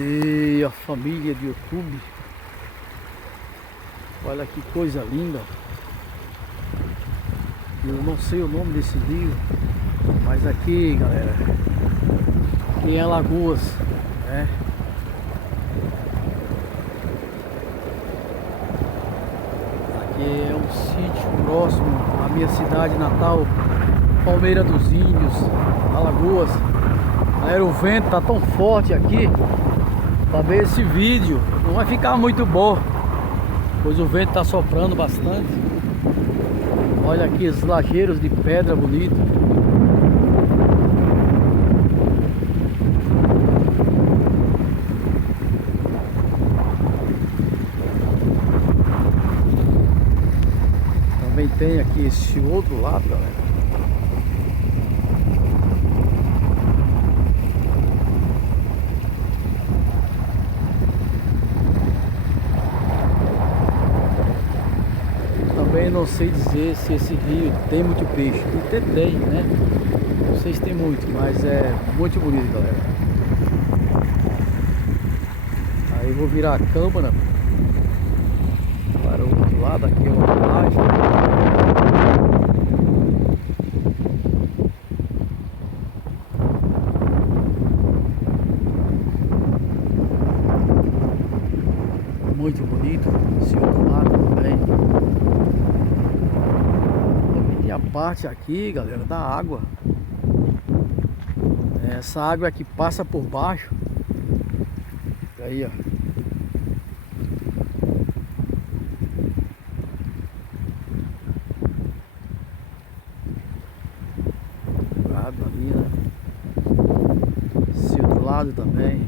Cadê a família de YouTube? Olha que coisa linda. Eu não sei o nome desse rio, mas aqui, galera, aqui em Alagoas, né? Aqui é um sítio próximo à minha cidade natal, Palmeira dos Índios, Alagoas. Galera, o vento tá tão forte aqui, talvez esse vídeo não vai ficar muito bom, pois o vento tá soprando bastante. Olha aqui os lajeiros de pedra bonito. Também tem aqui esse outro lado, galera. Também não sei dizer se esse rio tem muito peixe. Até tem, né? Não sei se tem muito, mas é muito bonito, galera. Aí eu vou virar a câmera para o outro lado. Aqui é uma imagem. Muito bonito esse outro lado também. E a parte aqui, galera, da água. Essa água que passa por baixo. Aí, ó. Lado ali, né? Esse outro lado também.